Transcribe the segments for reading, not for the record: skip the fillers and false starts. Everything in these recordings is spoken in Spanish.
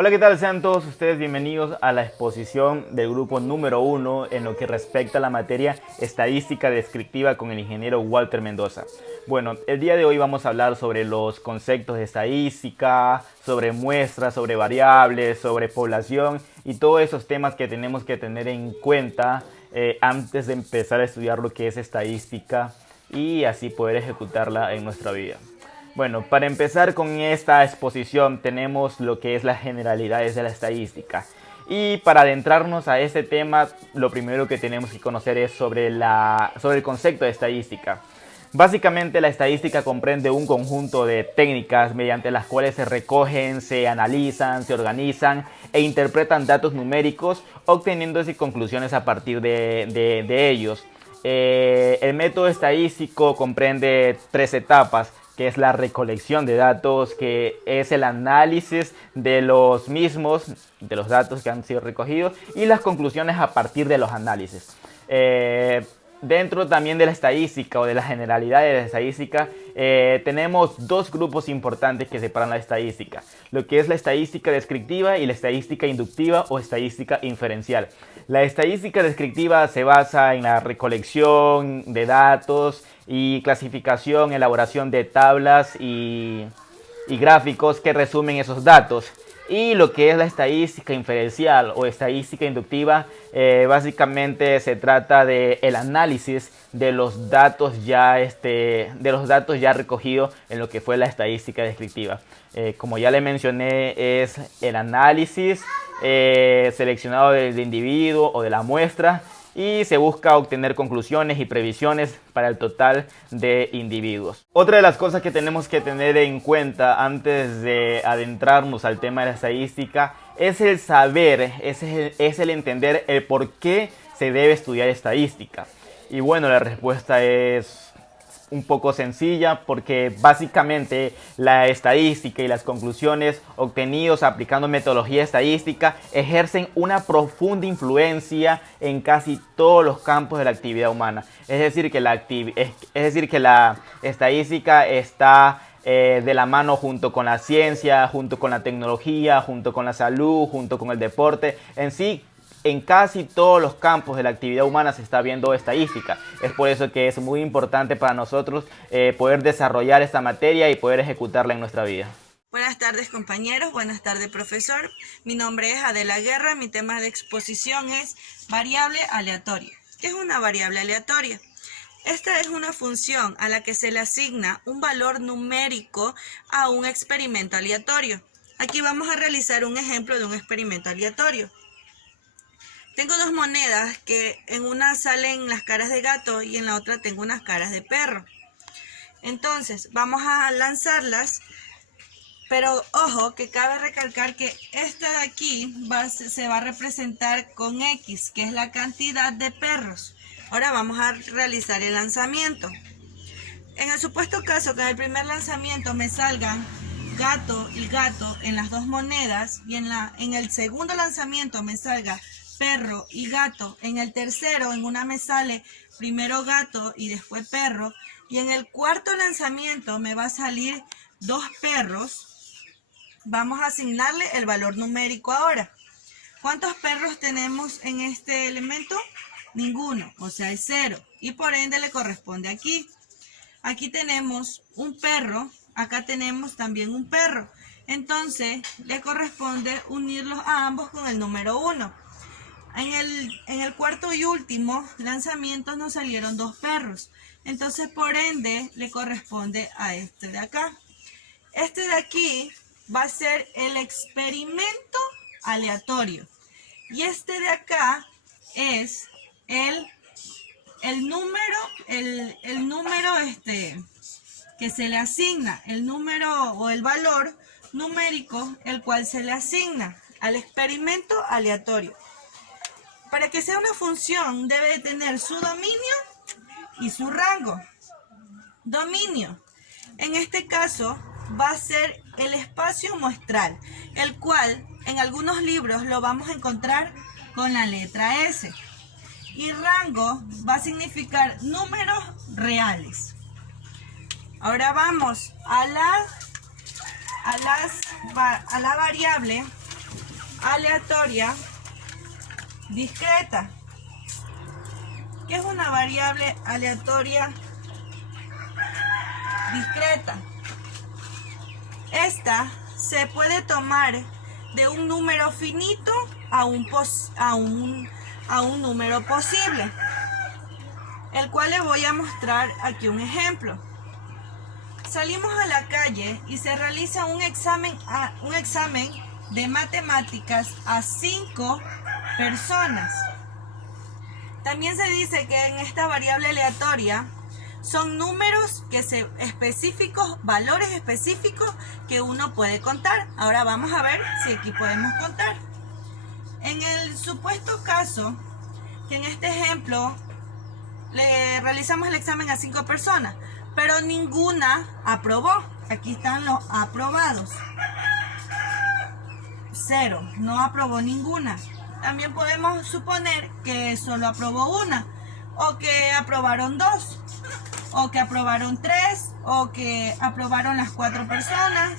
Hola, ¿qué tal? Sean todos ustedes bienvenidos a la exposición del grupo número 1 en lo que respecta a la materia estadística descriptiva con el ingeniero Walter Mendoza. Bueno, el día de hoy vamos a hablar sobre los conceptos de estadística, sobre muestras, sobre variables, sobre población y todos esos temas que tenemos que tener en cuenta antes de empezar a estudiar lo que es estadística y así poder ejecutarla en nuestra vida. Bueno, para empezar con esta exposición tenemos lo que es las generalidades de la estadística. Y para adentrarnos a este tema, lo primero que tenemos que conocer es sobre el concepto de estadística. Básicamente la estadística comprende un conjunto de técnicas mediante las cuales se recogen, se analizan, se organizan e interpretan datos numéricos, obteniendo así conclusiones a partir de ellos. El método estadístico comprende tres etapas, que es la recolección de datos, que es el análisis de los mismos, de los datos que han sido recogidos, y las conclusiones a partir de los análisis. Dentro también de la estadística o de la generalidad de la estadística, tenemos dos grupos importantes que separan la estadística, lo que es la estadística descriptiva y la estadística inductiva o estadística inferencial. La estadística descriptiva se basa en la recolección de datos y clasificación, elaboración de tablas y gráficos que resumen esos datos. Y lo que es la estadística inferencial o estadística inductiva, básicamente se trata de el análisis de los datos ya recogidos en lo que fue la estadística descriptiva. Como ya le mencioné, es el análisis seleccionado del individuo o de la muestra, y se busca obtener conclusiones y previsiones para el total de individuos. Otra de las cosas que tenemos que tener en cuenta antes de adentrarnos al tema de la estadística es el saber, es el entender el por qué se debe estudiar estadística. Y bueno, la respuesta es un poco sencilla, porque básicamente la estadística y las conclusiones obtenidas aplicando metodología estadística ejercen una profunda influencia en casi todos los campos de la actividad humana. Es decir, que la estadística está de la mano junto con la ciencia, junto con la tecnología, junto con la salud, junto con el deporte. En sí, en casi todos los campos de la actividad humana se está viendo estadística. Es por eso que es muy importante para nosotros poder desarrollar esta materia y poder ejecutarla en nuestra vida. Buenas tardes, compañeros, buenas tardes, profesor. Mi nombre es Adela Guerra, mi tema de exposición es variable aleatoria. ¿Qué es una variable aleatoria? Esta es una función a la que se le asigna un valor numérico a un experimento aleatorio. Aquí vamos a realizar un ejemplo de un experimento aleatorio. Tengo dos monedas que en una salen las caras de gato y en la otra tengo unas caras de perro. Entonces vamos a lanzarlas, pero ojo que cabe recalcar que esta de aquí se va a representar con X, que es la cantidad de perros. Ahora vamos a realizar el lanzamiento. En el supuesto caso que en el primer lanzamiento me salgan gato y gato en las dos monedas, y en el segundo lanzamiento me salga perro y gato, en el tercero en una me sale primero gato y después perro, y en el cuarto lanzamiento me va a salir dos perros, vamos a asignarle el valor numérico ahora. ¿Cuántos perros tenemos en este elemento? Ninguno, o sea es 0, y por ende le corresponde aquí. Aquí tenemos un perro, acá tenemos también un perro, entonces le corresponde unirlos a ambos con el número 1. En el cuarto y último lanzamiento nos salieron dos perros. Entonces, por ende, le corresponde a este de acá. Este de aquí va a ser el experimento aleatorio. Y este de acá es el número que se le asigna, el número o el valor numérico el cual se le asigna al experimento aleatorio. Para que sea una función debe de tener su dominio y su rango. Dominio, en este caso, va a ser el espacio muestral, el cual en algunos libros lo vamos a encontrar con la letra S. Y rango va a significar números reales. Ahora vamos a la variable aleatoria discreta. ¿Qué es una variable aleatoria discreta? Esta se puede tomar de un número finito a un número posible, el cual les voy a mostrar aquí un ejemplo. Salimos a la calle y se realiza un examen de matemáticas a 5 personas. También se dice que en esta variable aleatoria son números específicos, valores específicos que uno puede contar. Ahora vamos a ver si aquí podemos contar. En el supuesto caso, que en este ejemplo le realizamos el examen a 5 personas, pero ninguna aprobó. Aquí están los aprobados. 0, no aprobó ninguna. También podemos suponer que solo aprobó una, o que aprobaron 2, o que aprobaron 3, o que aprobaron las 4 personas,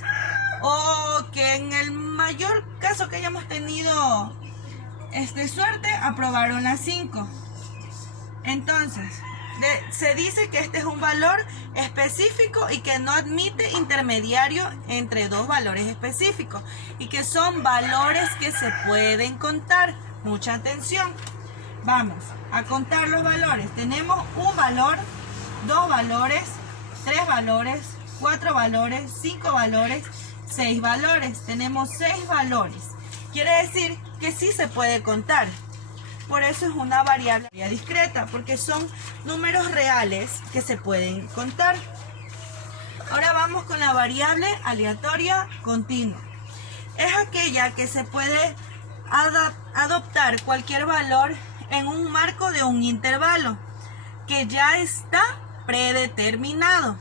o que en el mayor caso que hayamos tenido suerte, aprobaron las 5. Entonces, se dice que este es un valor específico y que no admite intermediario entre dos valores específicos y que son valores que se pueden contar. Mucha atención. Vamos a contar los valores. Tenemos un valor, 2 valores, 3 valores, 4 valores, 5 valores, 6 valores. Tenemos 6 valores. Quiere decir que sí se puede contar. Por eso es una variable discreta, porque son números reales que se pueden contar. Ahora vamos con la variable aleatoria continua. Es aquella que se puede adoptar cualquier valor en un marco de un intervalo que ya está predeterminado.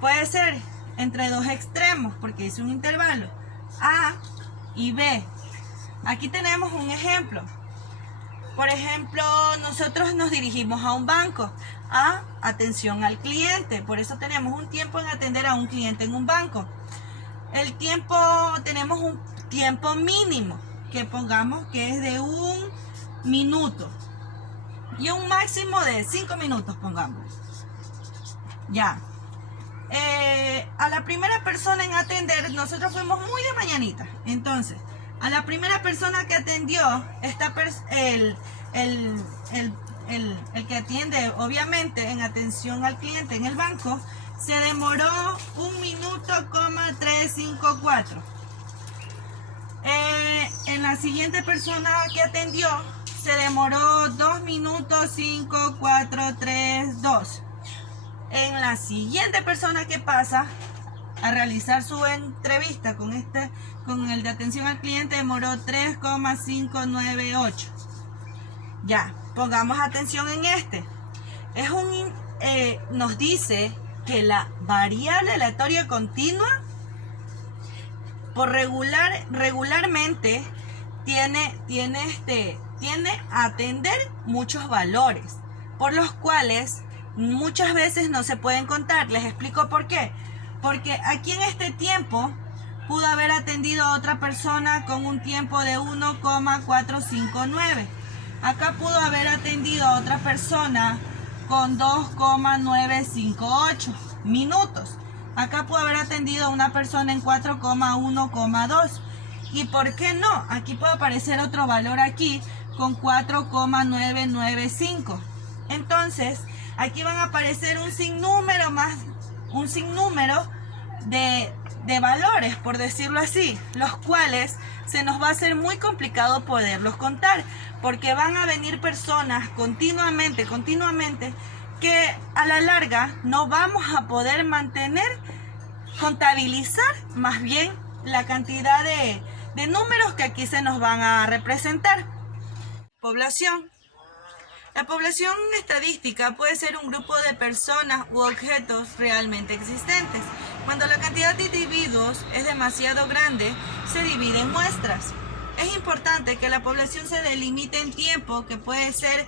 Puede ser entre dos extremos, porque es un intervalo A y B. Aquí tenemos un ejemplo. Por ejemplo, nosotros nos dirigimos a un banco. A, atención al cliente. Por eso tenemos un tiempo en atender a un cliente en un banco. Tenemos un tiempo mínimo, que pongamos que es de 1 minuto. Y un máximo de 5 minutos, pongamos. Ya. A la primera persona en atender, nosotros fuimos muy de mañanita. Entonces, a la primera persona que atendió, el que atiende, obviamente, en atención al cliente en el banco, se demoró 1 minuto, 354. En la siguiente persona que atendió, se demoró 2 minutos, 5, 4, 3, 2. En la siguiente persona que pasa a realizar su entrevista con el de atención al cliente, demoró 3,598. Ya, pongamos atención en este. Nos dice que la variable aleatoria continua regularmente tiene a atender muchos valores, por los cuales muchas veces no se pueden contar. Les explico por qué. Porque aquí en este tiempo pudo haber atendido a otra persona con un tiempo de 1,459. Acá pudo haber atendido a otra persona con 2,958 minutos. Acá pudo haber atendido a una persona en 4,1,2. ¿Y por qué no? Aquí puede aparecer otro valor aquí con 4,995. Entonces, aquí van a aparecer un sinnúmero de valores, por decirlo así, los cuales se nos va a hacer muy complicado poderlos contar, porque van a venir personas continuamente, que a la larga no vamos a poder contabilizar más bien la cantidad de números que aquí se nos van a representar. Población. La población estadística puede ser un grupo de personas u objetos realmente existentes. Cuando la cantidad de individuos es demasiado grande, se divide en muestras. Es importante que la población se delimite en tiempo, que puede ser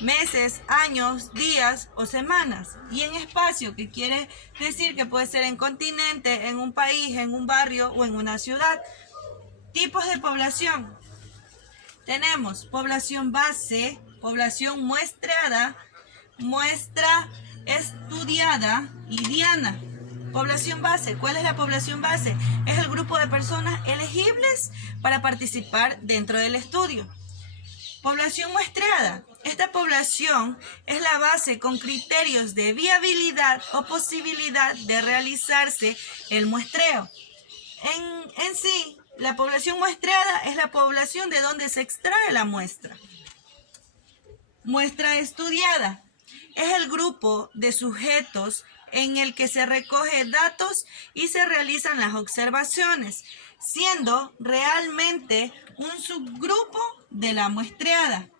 meses, años, días o semanas, y en espacio, que quiere decir que puede ser en continente, en un país, en un barrio o en una ciudad. Tipos de población. Tenemos población base, población muestreada, muestra estudiada y diana. Población base. ¿Cuál es la población base? Es el grupo de personas elegibles para participar dentro del estudio. Población muestreada. Esta población es la base con criterios de viabilidad o posibilidad de realizarse el muestreo. En sí, la población muestreada es la población de donde se extrae la muestra. Muestra estudiada es el grupo de sujetos en el que se recoge datos y se realizan las observaciones, siendo realmente un subgrupo de la muestreada.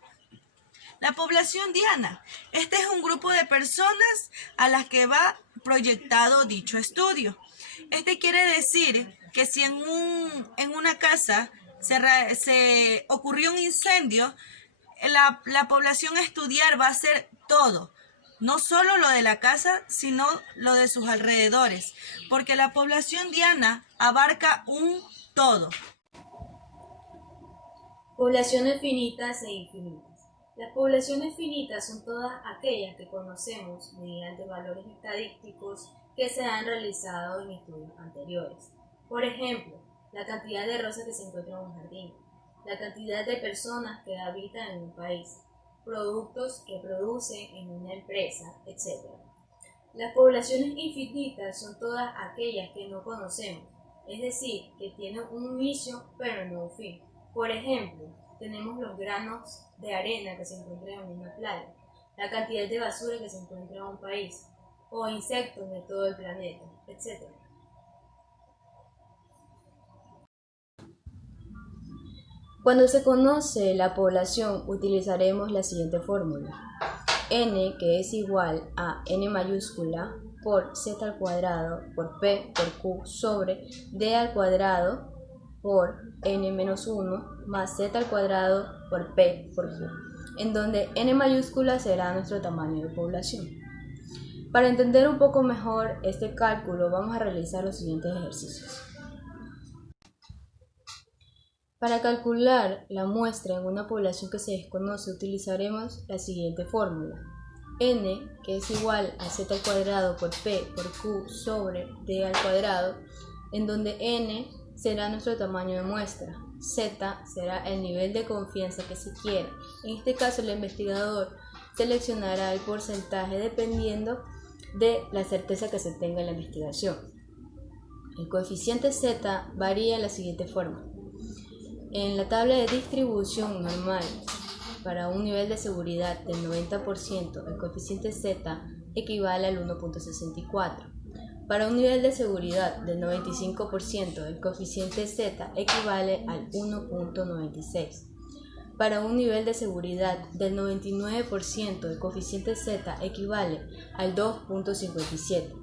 La población diana. Este es un grupo de personas a las que va proyectado dicho estudio. Este quiere decir que si en una casa se ocurrió un incendio, la población a estudiar va a ser todo. No solo lo de la casa, sino lo de sus alrededores, porque la población diana abarca un todo. Poblaciones finitas e infinitas. Las poblaciones finitas son todas aquellas que conocemos mediante valores estadísticos que se han realizado en estudios anteriores. Por ejemplo, la cantidad de rosas que se encuentran en un jardín, la cantidad de personas que habitan en un país, productos que producen en una empresa, etc. Las poblaciones infinitas son todas aquellas que no conocemos, es decir, que tienen un inicio pero no un fin. Por ejemplo, tenemos los granos de arena que se encuentran en una playa, la cantidad de basura que se encuentra en un país, o insectos de todo el planeta, etc. Cuando se conoce la población, utilizaremos la siguiente fórmula. N, que es igual a N mayúscula por Z al cuadrado por P por Q sobre D al cuadrado por N menos 1 más Z al cuadrado por P por Q, en donde N mayúscula será nuestro tamaño de población. Para entender un poco mejor este cálculo, vamos a realizar los siguientes ejercicios. Para calcular la muestra en una población que se desconoce, utilizaremos la siguiente fórmula. N, que es igual a Z al cuadrado por P por Q sobre D al cuadrado, en donde N será nuestro tamaño de muestra, Z será el nivel de confianza que se quiera. En este caso, el investigador seleccionará el porcentaje dependiendo de la certeza que se tenga en la investigación. El coeficiente Z varía en la siguiente forma. En la tabla de distribución normal, para un nivel de seguridad del 90%, el coeficiente Z equivale al 1.64. Para un nivel de seguridad del 95%, el coeficiente Z equivale al 1.96. Para un nivel de seguridad del 99%, el coeficiente Z equivale al 2.57.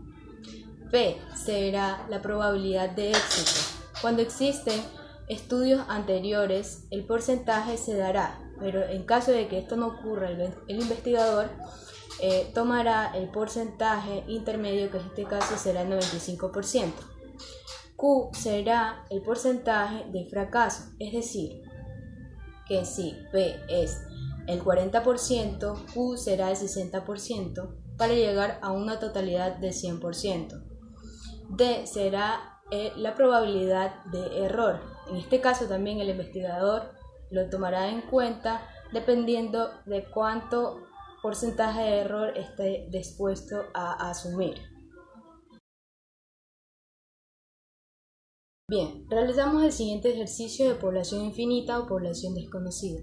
P será la probabilidad de éxito. Cuando existen estudios anteriores, el porcentaje se dará, pero en caso de que esto no ocurra, el investigador tomará el porcentaje intermedio, que en este caso será el 95%. Q será el porcentaje de fracaso, es decir, que si P es el 40%, Q será el 60% para llegar a una totalidad de 100%. D será la probabilidad de error. En este caso también el investigador lo tomará en cuenta dependiendo de cuánto porcentaje de error esté dispuesto a asumir. Bien, realizamos el siguiente ejercicio de población infinita o población desconocida.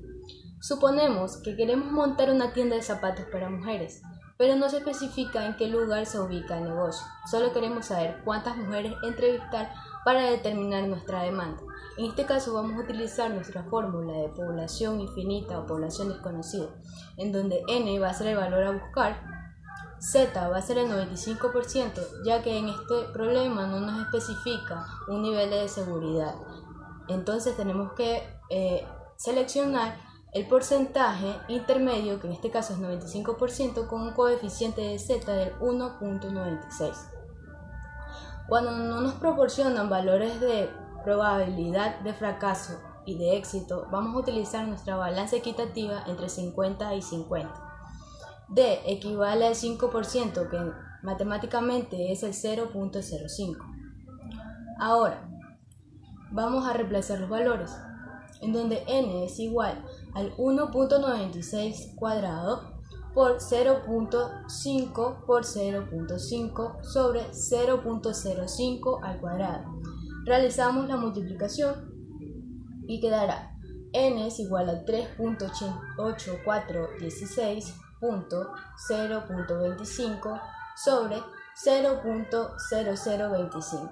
Suponemos que queremos montar una tienda de zapatos para mujeres, pero no se especifica en qué lugar se ubica el negocio. Solo queremos saber cuántas mujeres entrevistar para determinar nuestra demanda. En este caso vamos a utilizar nuestra fórmula de población infinita o población desconocida, en donde N va a ser el valor a buscar, Z va a ser el 95%, ya que en este problema no nos especifica un nivel de seguridad. Entonces tenemos que seleccionar el porcentaje intermedio, que en este caso es 95%, con un coeficiente de Z del 1.96. Cuando no nos proporcionan valores de probabilidad de fracaso y de éxito, vamos a utilizar nuestra balanza equitativa entre 50 y 50. D equivale al 5%, que matemáticamente es el 0.05. Ahora, vamos a reemplazar los valores, en donde n es igual al 1.96 cuadrado por 0.5 por 0.5 sobre 0.05 al cuadrado. Realizamos la multiplicación y quedará n es igual a 3.8416.0.25 sobre 0.0025.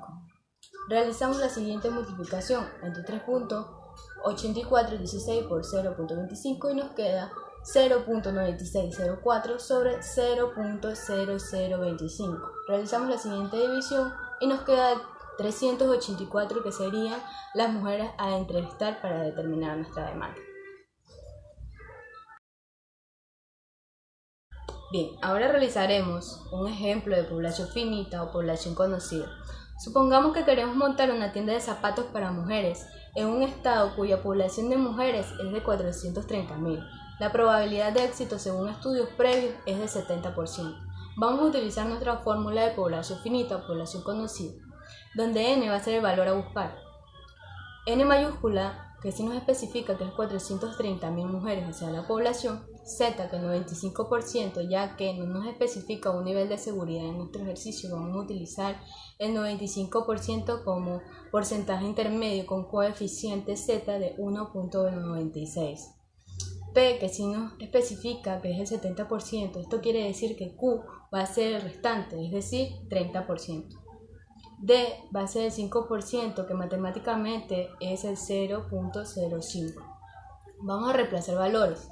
Realizamos la siguiente multiplicación entre 3.8416 por 0.25 y nos queda 0.9604 sobre 0.0025. Realizamos la siguiente división y nos queda 384, que serían las mujeres a entrevistar para determinar nuestra demanda. Bien, ahora realizaremos un ejemplo de población finita o población conocida. Supongamos que queremos montar una tienda de zapatos para mujeres en un estado cuya población de mujeres es de 430.000. La probabilidad de éxito según estudios previos es de 70%. Vamos a utilizar nuestra fórmula de población finita o población conocida, donde n va a ser el valor a buscar. N mayúscula, que sí nos especifica que es 430.000 mujeres, o sea, la población. Z, que es 95%, ya que no nos especifica un nivel de seguridad en nuestro ejercicio, vamos a utilizar el 95% como porcentaje intermedio con coeficiente Z de 1.96. P, que sí nos especifica que es el 70%, esto quiere decir que Q va a ser el restante, es decir, 30%. D va a ser el 5%, que matemáticamente es el 0.05. Vamos a reemplazar valores.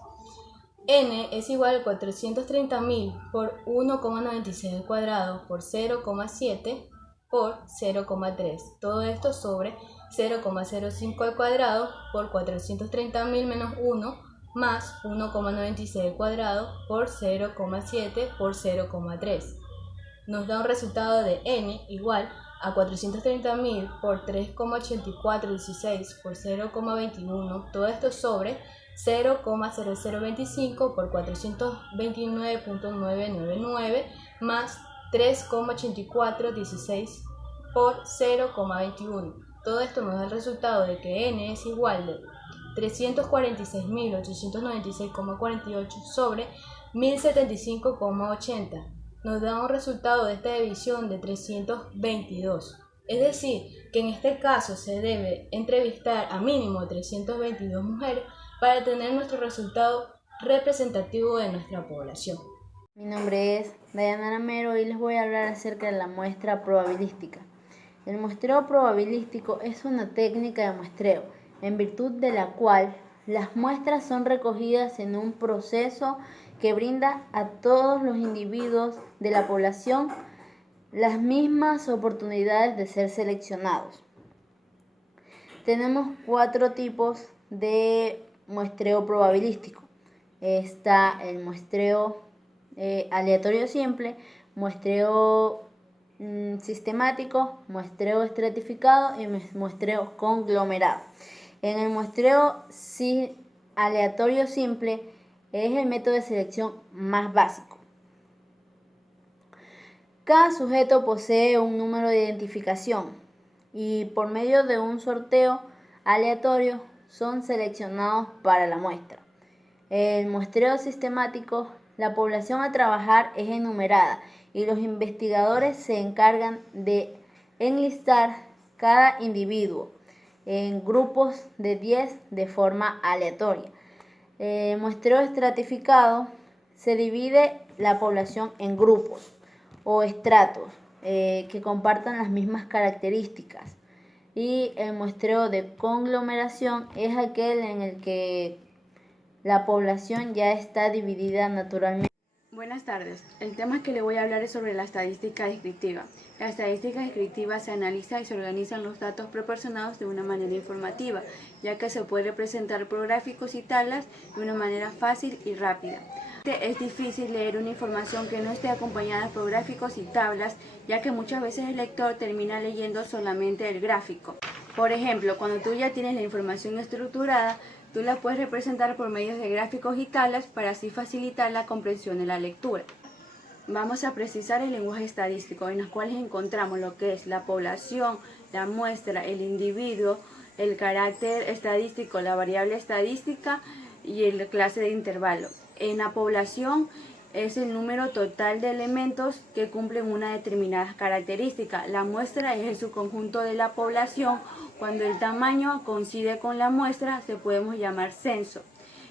N es igual a 430.000 por 1,96 al cuadrado por 0,7 por 0,3. Todo esto sobre 0,05 al cuadrado por 430.000 menos 1 más 1,96 al cuadrado por 0,7 por 0,3. Nos da un resultado de n igual a 430.000 por 3,8416 por 0,21. Todo esto sobre 0,0025 por 429.999 más 3,8416 por 0,21. Todo esto nos da el resultado de que n es igual de 346.896,48 sobre 1075,80. Nos da un resultado de esta división de 322. Es decir, que en este caso se debe entrevistar a mínimo 322 mujeres para tener nuestro resultado representativo de nuestra población. Mi nombre es Dayana Ramero y les voy a hablar acerca de la muestra probabilística. El muestreo probabilístico es una técnica de muestreo, en virtud de la cual las muestras son recogidas en un proceso que brinda a todos los individuos de la población las mismas oportunidades de ser seleccionados. Tenemos 4 tipos de muestreo probabilístico. Está el muestreo aleatorio simple, muestreo sistemático, muestreo estratificado y muestreo conglomerado. En el muestreo aleatorio simple es el método de selección más básico. Cada sujeto posee un número de identificación y por medio de un sorteo aleatorio son seleccionados para la muestra. El muestreo sistemático, la población a trabajar es enumerada y los investigadores se encargan de enlistar cada individuo en grupos de 10 de forma aleatoria. El muestreo estratificado se divide la población en grupos o estratos que compartan las mismas características. Y el muestreo de conglomeración es aquel en el que la población ya está dividida naturalmente. Buenas tardes. El tema que le voy a hablar es sobre la estadística descriptiva. La estadística descriptiva se analiza y se organizan los datos proporcionados de una manera informativa, ya que se puede presentar por gráficos y tablas de una manera fácil y rápida. Es difícil leer una información que no esté acompañada por gráficos y tablas, ya que muchas veces el lector termina leyendo solamente el gráfico. Por ejemplo, cuando tú ya tienes la información estructurada, tú la puedes representar por medios de gráficos y tablas para así facilitar la comprensión de la lectura. Vamos a precisar el lenguaje estadístico, en los cuales encontramos lo que es la población, la muestra, el individuo, el carácter estadístico, la variable estadística y la clase de intervalo. En la población es el número total de elementos que cumplen una determinada característica. La muestra es el subconjunto de la población. Cuando el tamaño coincide con la muestra, se podemos llamar censo.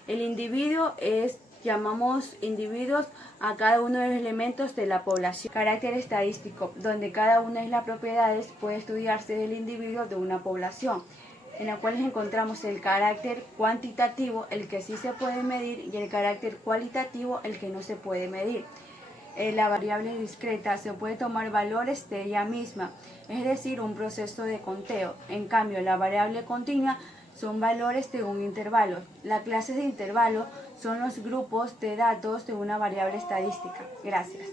El individuo llamamos individuos a cada uno de los elementos de la población. Carácter estadístico, donde cada una de las propiedades puede estudiarse del individuo de una población, en la cual encontramos el carácter cuantitativo, el que sí se puede medir, y el carácter cualitativo, el que no se puede medir. La variable discreta se puede tomar valores de ella misma, es decir, un proceso de conteo. En cambio, la variable continua son valores de un intervalo. Las clases de intervalo son los grupos de datos de una variable estadística. Gracias.